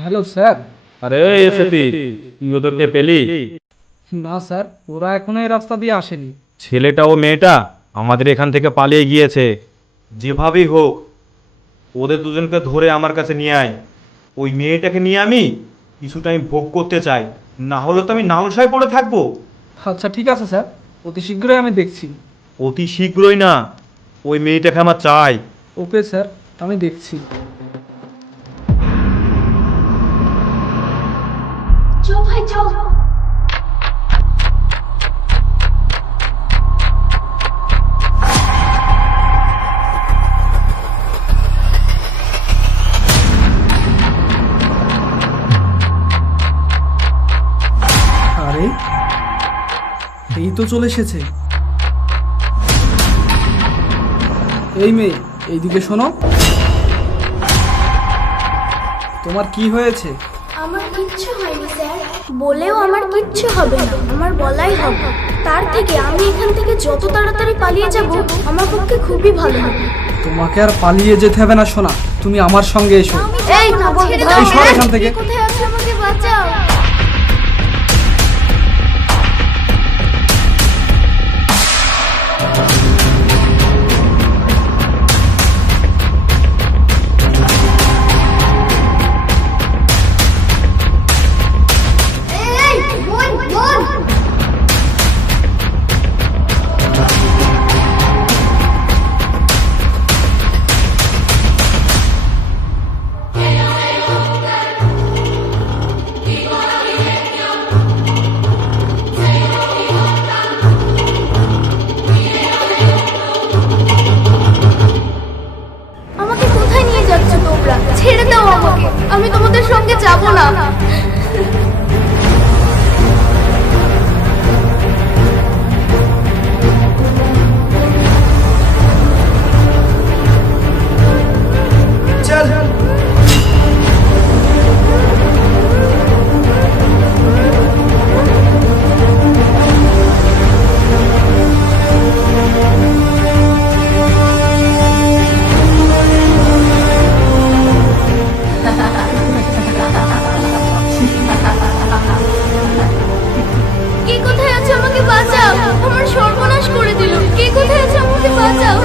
Hello sir. আরে এসেছি, তুই ওদেরকে পেলি? না স্যার, ওরা এখনো এই রাস্তা দিয়ে আসেনি। ছেলেটা ও মেয়েটা আমাদের এখান থেকে পালিয়ে গিয়েছে। যেভাবেই হোক ওদের দুজনকে ধরে আমার কাছে নিয়ে আয়। ওই মেয়েটাকে নিয়ে আমি কিছুটা আমি ভোগ করতে চাই, না হলে তো আমি নালসায় পড়ে থাকবো। আচ্ছা ঠিক আছে স্যার, অতি শীঘ্রই আমি দেখছি। অতি শীঘ্রই না, ওই মেয়েটাকে আমার চাই। ওকে স্যার, আমি দেখছি। চল ভাই চল। আরে এই তো চলে এসেছে। এই মেয়ে, এইদিকে শোনো। তোমার কি হয়েছে? আমার কিচ্ছু হয়নি স্যার, বলেও আমার কিচ্ছু হবে না, আমার বলাই হবে। তার থেকে আমি এখান থেকে যত তাড়াতাড়ি পালিয়ে যাব আমার পক্ষে খুবই ভালো হবে। তোমাকে আর পালিয়ে যেতে হবে না সোনা, তুমি আমার সঙ্গে এসো। এই না বলতে এই সর এখান থেকে। কোথায় আছো, আমাকে বাঁচাও। এই বোন বোন। আমাকে কোথায় নিয়ে যাচ্ছ তোমরা? ছেড়ে দাও আমাকে, আমি তোমাদের সঙ্গে যাব না। চল। কে কোথায় আছো, আমাকে বাঁচাও। আমার সর্বনাশ করে দিল। কে কোথায় আছো, আমাকে বাঁচাও।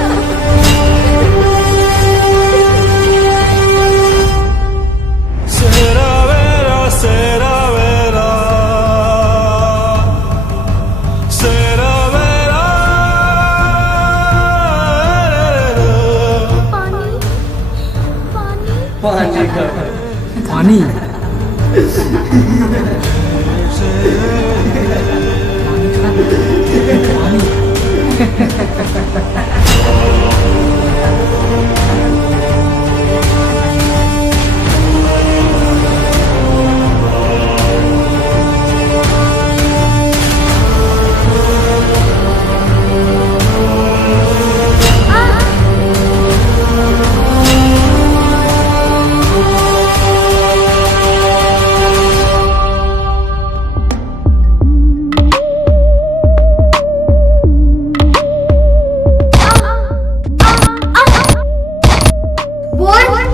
পানি পানি পানি? বোন।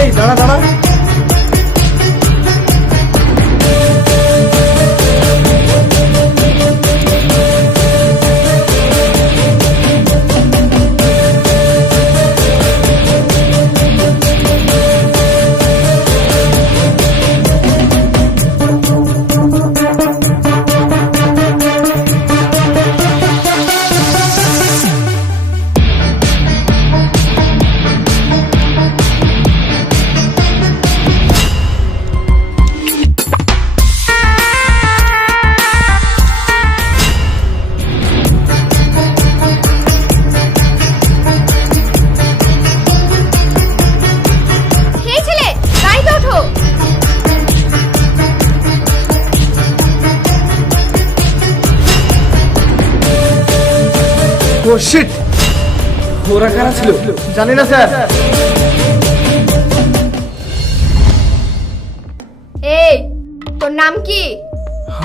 এই দাঁড়া দাঁড়া। এই ছেলে, গাড়িতে ওঠো। ও শিট, ওরা কারা ছিল? জানি না স্যার। এই তোর নাম কি?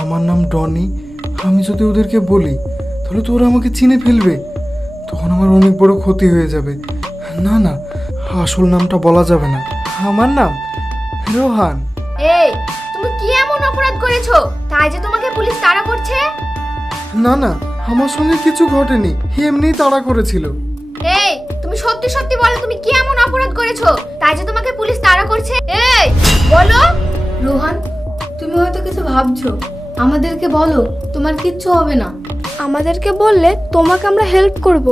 আমার নাম টনি। আমি যদি ওদেরকে বলি তাহলে তো ওরা আমাকে চিনে ফেলবে, তখন আমার অনেক বড় ক্ষতি হয়ে যাবে। না না, আসল নামটা বলা যাবে না। আমার নাম রোহান। এই, তুমি কি এমন অপরাধ করেছো তাই যে তোমাকে পুলিশ তাড়া করছে? না না, আমার সঙ্গে কিছু ঘটেনি, এমনিই তাড়া করেছিল। এই, তুমি সত্যি সত্যি বলো তুমি কি এমন অপরাধ করেছো তাই যে তোমাকে পুলিশ তাড়া করছে? এই, বলো। রোহান, তুমি হয়তো কিছু ভাবছো, আমাদেরকে বলো, তোমার কিচ্ছু হবে না। আমাদেরকে বললে তোমাকে আমরা হেল্প করব।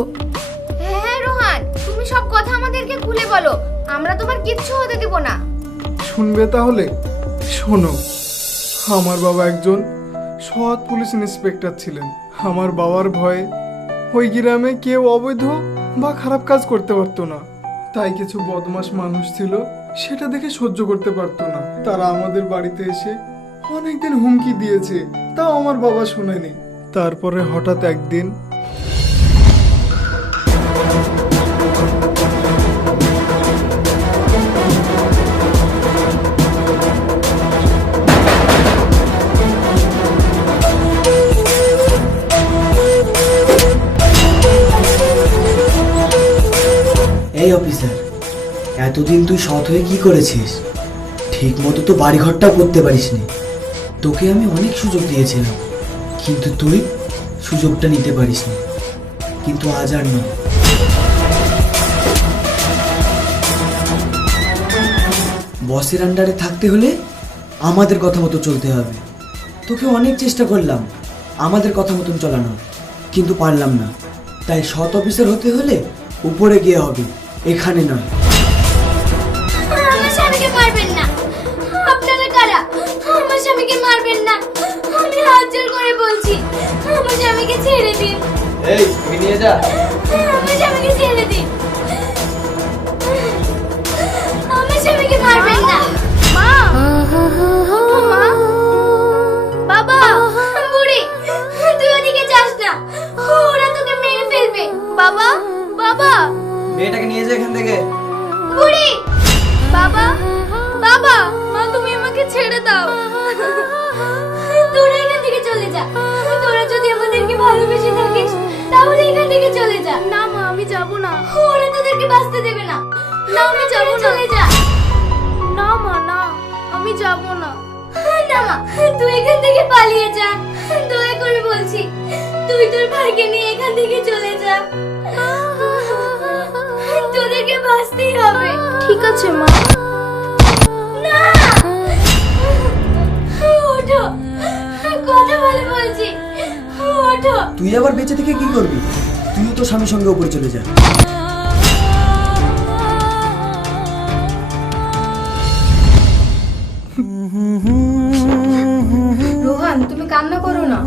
হ্যাঁ হ্যাঁ রোহান, তুমি সব কথা আমাদেরকে খুলে বলো, আমরা তোমার কিচ্ছু হতে দেব না। শুনবে তাহলে? শোনো, আমার বাবা একজন সৎ পুলিশ ইন্সপেক্টর ছিলেন। আমার বাবার ভয়ে ওই গ্রামে কেউ অবৈধ বা খারাপ কাজ করতে পারতো না। তাই কিছু বদমাশ মানুষ ছিল, সেটা দেখে সহ্য করতে পারতো না। তারা আমাদের বাড়িতে এসে অনেকদিন হুমকি দিয়েছে, তাও আমার বাবা শোনেনি। তারপরে হঠাৎ একদিন এই অফিসার, এতদিন তুই সৎ হয়ে কি করেছিস? ঠিক মতো তো বাড়িঘরটাও করতে পারিসনি। তোকে আমি অনেক সুযোগ দিয়েছিলাম, কিন্তু তুই সুযোগটা নিতে পারিসনি। কিন্তু আজ আর নয়। বসের আন্ডারে থাকতে হলে আমাদের কথা মতো চলতে হবে। তোকে অনেক চেষ্টা করলাম আমাদের কথা মতন চালানোর, কিন্তু পারলাম না। তাই সৎ অফিসার হতে হলে উপরে গিয়ে হবে, এখানে নয়। আমার স্বামীকে মারবেন না। আপনারা কারা? আমার স্বামীকে মারবেন না, আমি হাত জোর করে বলছি, আমার স্বামীকে ছেড়ে দিন। এই একে নিয়ে যা। আমার স্বামীকে ছেড়ে দিন। আমার স্বামীকে মারবেন না। মা, মা, বাবা, বুড়ি, তুই ওদিকে যাস না, ওরা তোকে মেরে ফেলবে। বাবা, বাবা, মেয়েটাকে নিয়ে যা এখান থেকে। বুড়ি, বাবা, বাবা, মা তুমি আমাকে ছেড়ে দাও। তোরা এখান থেকে চলে যা। তোরা যদি আমাদেরকে ভালোবেসে থাকিস তাহলে এখান থেকে চলে যা। না মা, আমি যাব না। ওরা তোদেরকে বাঁচতে দেবে না। না, আমি যাব না। চলে যা। না মা, না, আমি যাব না। না মা, তুই এখান থেকে পালিয়ে যা, দয়া করে বলছি। তুই তোর ভাইকে নিয়ে এখান থেকে চলে যা। তোদেরকে বাঁচতেই হবে। ঠিক আছে মা। না, ওঠো, কথা বলে বলছি, ওঠো। তুই আবার বেঁচে থেকে কি করবি? তুইও তো স্বামীর সঙ্গে উপরে চলে যা। রোহান, তুমি কান্না করো না।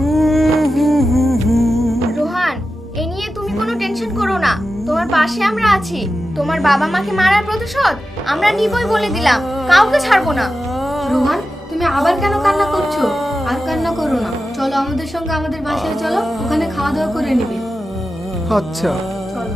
রোহান, এ নিয়ে তুমি কোনো টেনশন করো না, তোমার পাশে আমরা আছি। তোমার বাবা মাকে মারার প্রতিশোধ আমরা নিবই বলে দিলাম, কাউকে ছাড়বো না। রোহান, তুমি আবার কেন কান্না করছো? আর কান্না করো না, চলো আমাদের সঙ্গে আমাদের বাসায় চলো, ওখানে খাওয়া দাওয়া করে নিবে। আচ্ছা। চলো।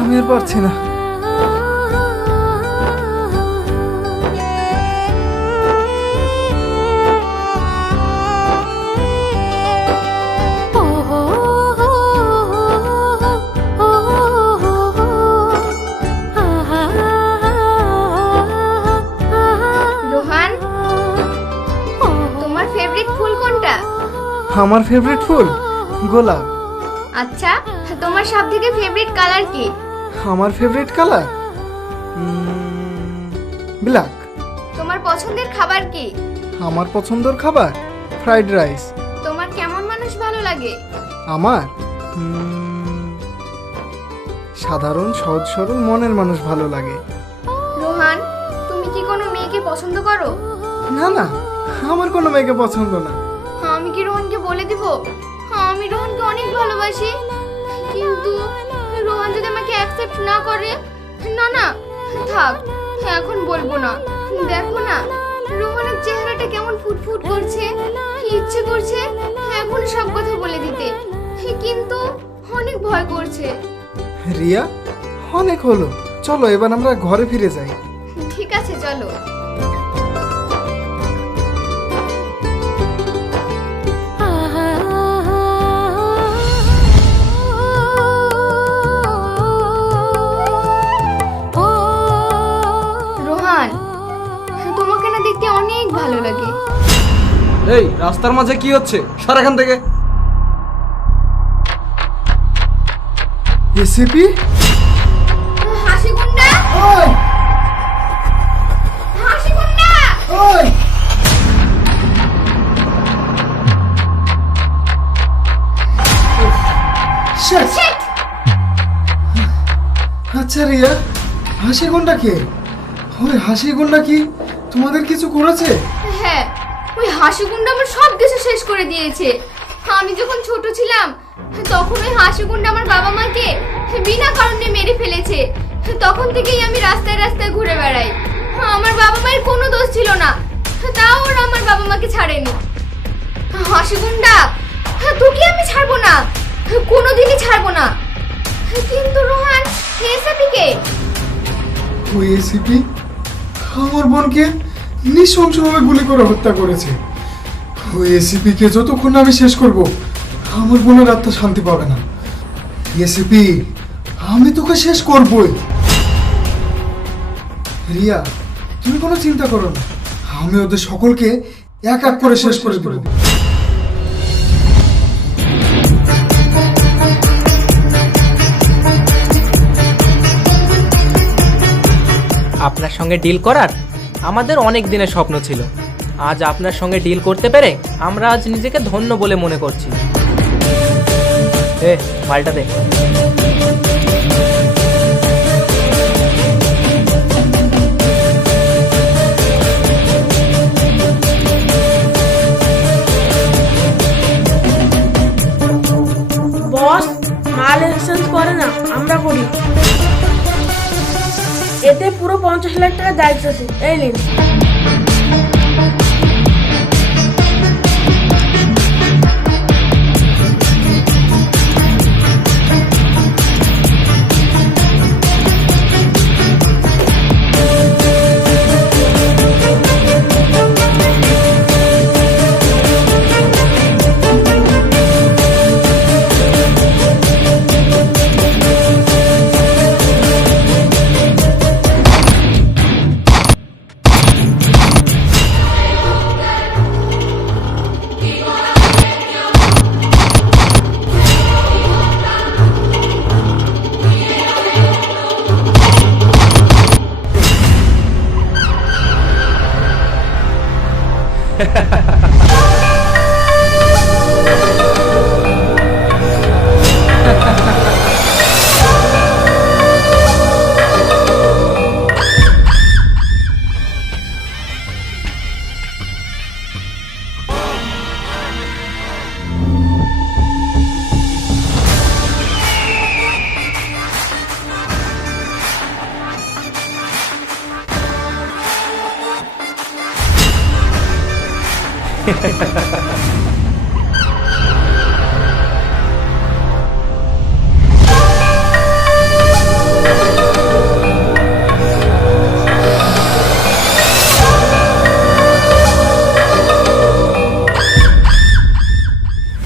আমি আর পারছি না। রোহান, তোমার ফেভারিট ফুল কোনটা? আমার ফেভারিট ফুল গোলাপ। আচ্ছা, তোমার সবথেকে ফেভারিট কালার কি? আমার ফেভারিট কালার ব্ল্যাক। তোমার পছন্দের খাবার কি? আমার পছন্দের খাবার ফ্রাইড রাইস। তোমার কেমন মানুষ ভালো লাগে? আমার সাধারণ সহজ সরল মনের মানুষ ভালো লাগে। রোহান, তুমি কি কোনো মেয়েকে পছন্দ করো? না না, আমার কোনো মেয়েকে পছন্দ না। আমি কি রোহানকে বলে দিব আমি রোহানকে অনেক ভালোবাসি? কিন্তু রোহান যদি আমাকে অ্যাকসেপ্ট না করে? না না, থাক, এখন বলবো না। দেখো না, রোহানের চেহারাটা কেমন ফুটফুট করছে, ইচ্ছে করছে এখন সব কথা বলে দিতে, কিন্তু অনেক ভয় করছে। রিয়া, অনেক হলো, চলো এবার আমরা ঘরে ফিরে যাই। ঠিক আছে, চলো। রোহান, তোমাকে না দেখতে অনেক ভালো লাগে। এই রাস্তার মাঝে কি হচ্ছে? সর এখান থেকে। এসিপি, হাসি গুন্ডা, ওই হাসি গুন্ডা! ওই Shit! আচ্ছা রিয়া, হাসি গুন্ডা কে? ওই হাসি গুন্ডা কি তোমাদের কিছু করেছে? হ্যাঁ, ওই হাসি গুন্ডা আমার সব কিছু শেষ করে দিয়েছে। আমি যখন ছোট ছিলাম তখন ওই হাসি গুন্ডা আমার বাবা মাকে বিনা কারণে মেরে ফেলেছে। তখন থেকেই আমি রাস্তায় রাস্তায় ঘুরে বেড়াই। আমার বাবা মায়ের কোনো দোষ ছিল না, তাও ওরা আমার বাবা মাকে ছাড়েনি। হাসি গুন্ডা, তোকে আমি ছাড়বো না, কোনোদিনই ছাড়বো না। কিন্তু রোহান, এসিপি কে? ওই এসিপি আমার বোনকে নৃশংসভাবে গুলি করে হত্যা করেছে। ওই এসিপি কে যতক্ষণ না আমি শেষ করব, আমার বোনের আত্মা শান্তি পাবে না। এসিপি, আমি তোকে শেষ করবই। রিয়া, তুমি কোনো চিন্তা করো না, আমি ওদের সকলকে এক এক করে শেষ করে দেব। আপনার সঙ্গে ডিল করার আমাদের অনেক দিনের স্বপ্ন ছিল। আজ আপনার সঙ্গে ডিল করতে পেরে আমরা আজ নিজেকে ধন্য বলে মনে করছি। মালটা দে। বস, মাল এক্সচেঞ্জ করে না, আমরা করি। এতে পুরো 50 লাখ টাকা দায়িত্ব আছে, এই নিন।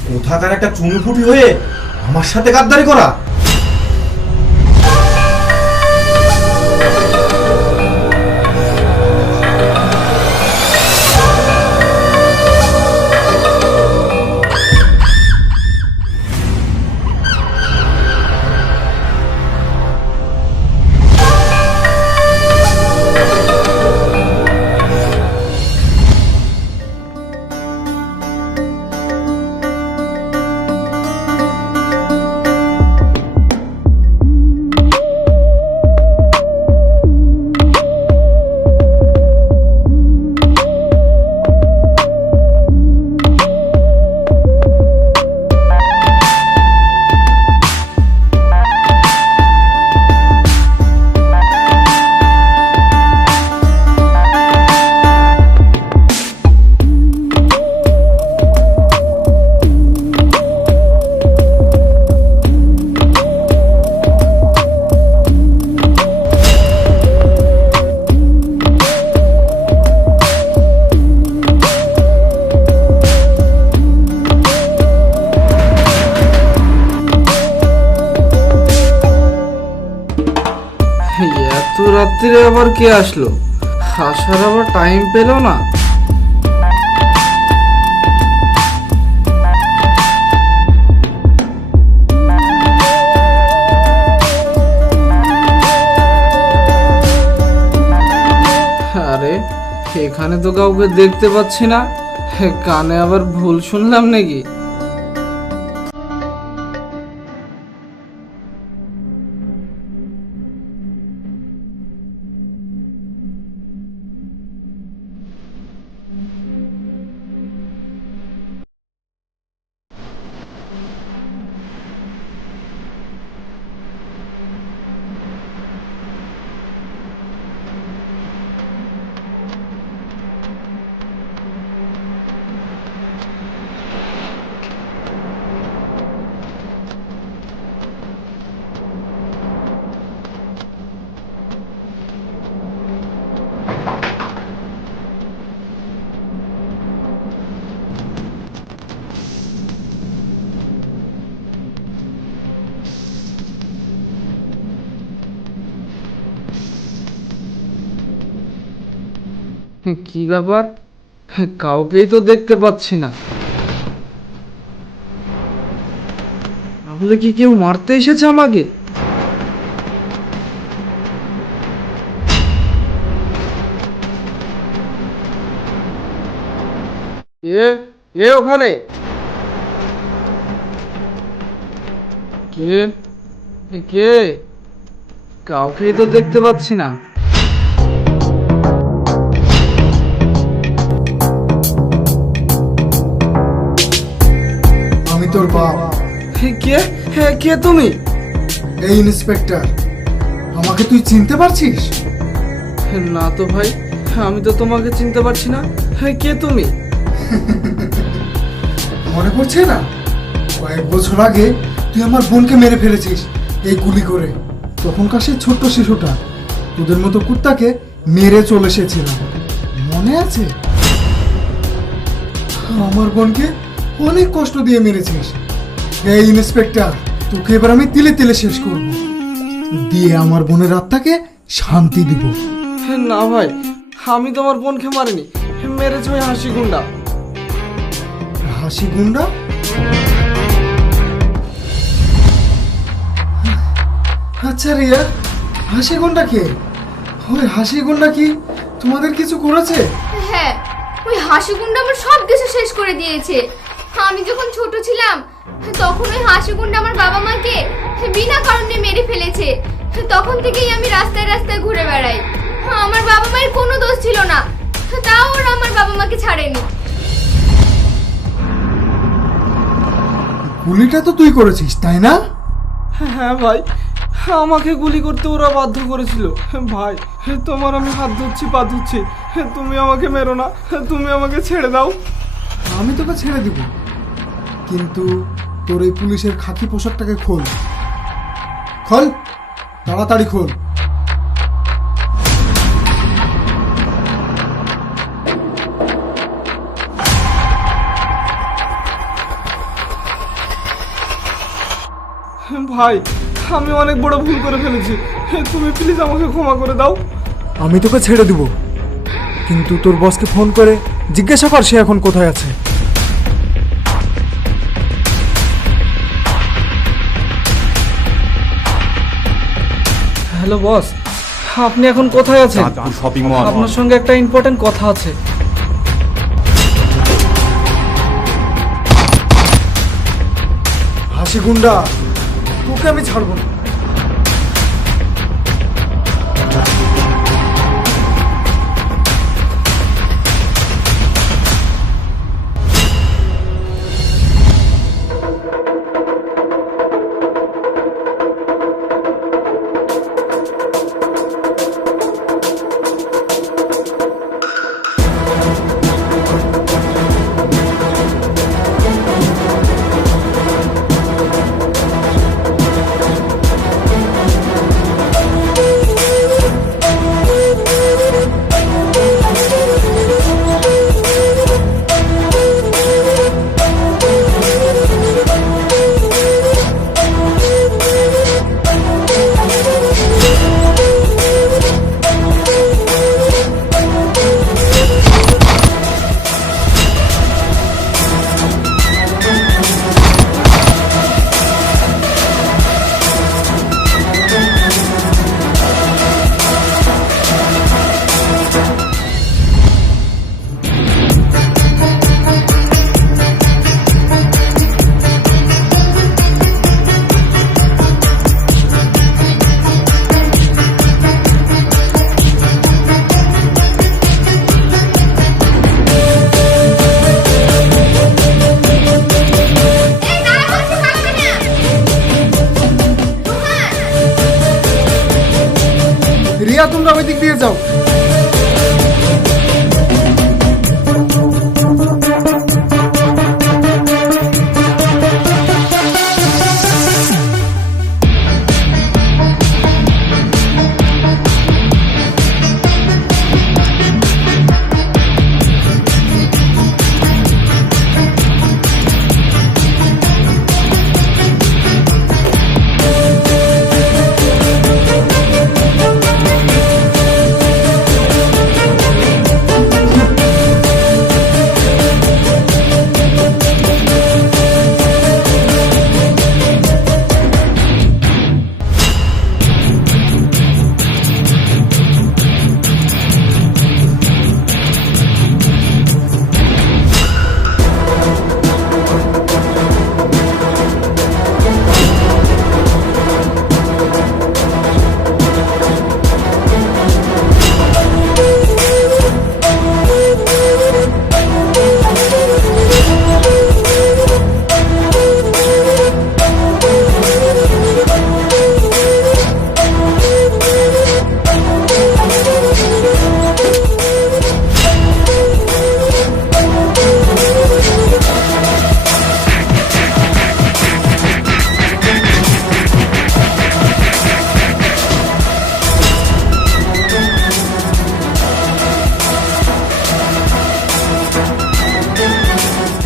কোথাকার একটা চুনুপুটি হয়ে আমার সাথে গাদ্দারি করা। এত রাত্রিরে আবার কে আসলো? আসার আবার টাইম পেল না। আরে এখানে তো কাউকে দেখতে পাচ্ছি না, কানে আবার ভুল শুনলাম নাকি? কি ব্যাপার? কাউকেই তো দেখতে পাচ্ছি না। তাহলে কি কেউ মারতে এসেছে আমাকে? এ এ ওখানে কে? কে? কাউকেই তো দেখতে পাচ্ছি না। আমি তোর বাপ। কে? কে তুমি? এই ইন্সপেক্টর, আমাকে তুই চিনতে পারছিস? না তো ভাই, আমি তো তোমাকে চিনতে পারছি না। কে তুমি? মনে পড়ছে না? কয়েক বছর আগে তুই আমার বোনকে মেরে ফেলেছিস এই গুলি করে। তখনকার সেই ছোট্ট শিশুটা তোদের মতো কুত্তাকে মেরে চলে এসেছিলাম, মনে আছে? আমার বোনকে অনেক কষ্ট দিয়ে মেরেছিস। এই ইন্সপেক্টর, তোকে এবার আমি তিলে তিলে শেষ করব, দিয়ে আমার বোনের আত্মাকে শান্তি দিব। না ভাই, আমি তোমার বোনকে মারিনি, মেরেছে ওই হাসি গুন্ডা। হাসি গুন্ডা? আচ্ছা রিয়া, হাসি গুন্ডা কে? ওই হাসি গুন্ডা কি তোমাদের কিছু করেছে? হ্যাঁ, ওই হাসিগুন্ডা আমার সব কিছু শেষ করে দিয়েছে। আমি যখন ছোট ছিলাম তখন ওই হাসিগুন্ডা আমার বাবা মাকে বিনা কারণে মেরে ফেলেছে। তখন থেকেই আমি রাস্তায় রাস্তায় ঘুরে বেড়াই। আমার বাবা মায়ের কোনো দোষ ছিল না, তাও ওরা আমার বাবা মাকে ছাড়েনি। গুলিটা তো তুই করেছিস, তাই না? হ্যাঁ ভাই, আমাকে গুলি করতে ওরা বাধ্য করেছিল। ভাই, তোমার আমি হাত ধরছি, পা ধরছি, তুমি আমাকে মেরো না, তুমি আমাকে ছেড়ে দাও। আমি তোকে ছেড়ে দিব, কিন্তু তোর এই পুলিশের খাকি পোশাকটাকে খোল। খোল, তাড়াতাড়ি খোল। ভাই, আমি অনেক বড় ভুল করে ফেলেছি, তুমি প্লিজ আমাকে ক্ষমা করে দাও। আমি তোকে ছেড়ে দিব, কিন্তু তোর বসকে ফোন করে জিজ্ঞাসা কর সে এখন কোথায় আছে। হ্যালো বস, আপনি এখন কোথায় আছেন? Shopping mall. আপনার সঙ্গে একটা ইম্পর্টেন্ট কথা আছে। হাসি গুন্ডা, তোকে আমি ছাড়বো না। রিয়া তোমরা ওই দিক দিয়ে যাও।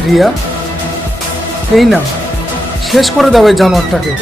রিয়া, এই না, শেষ করে দাও এই জানোয়ারটাকে।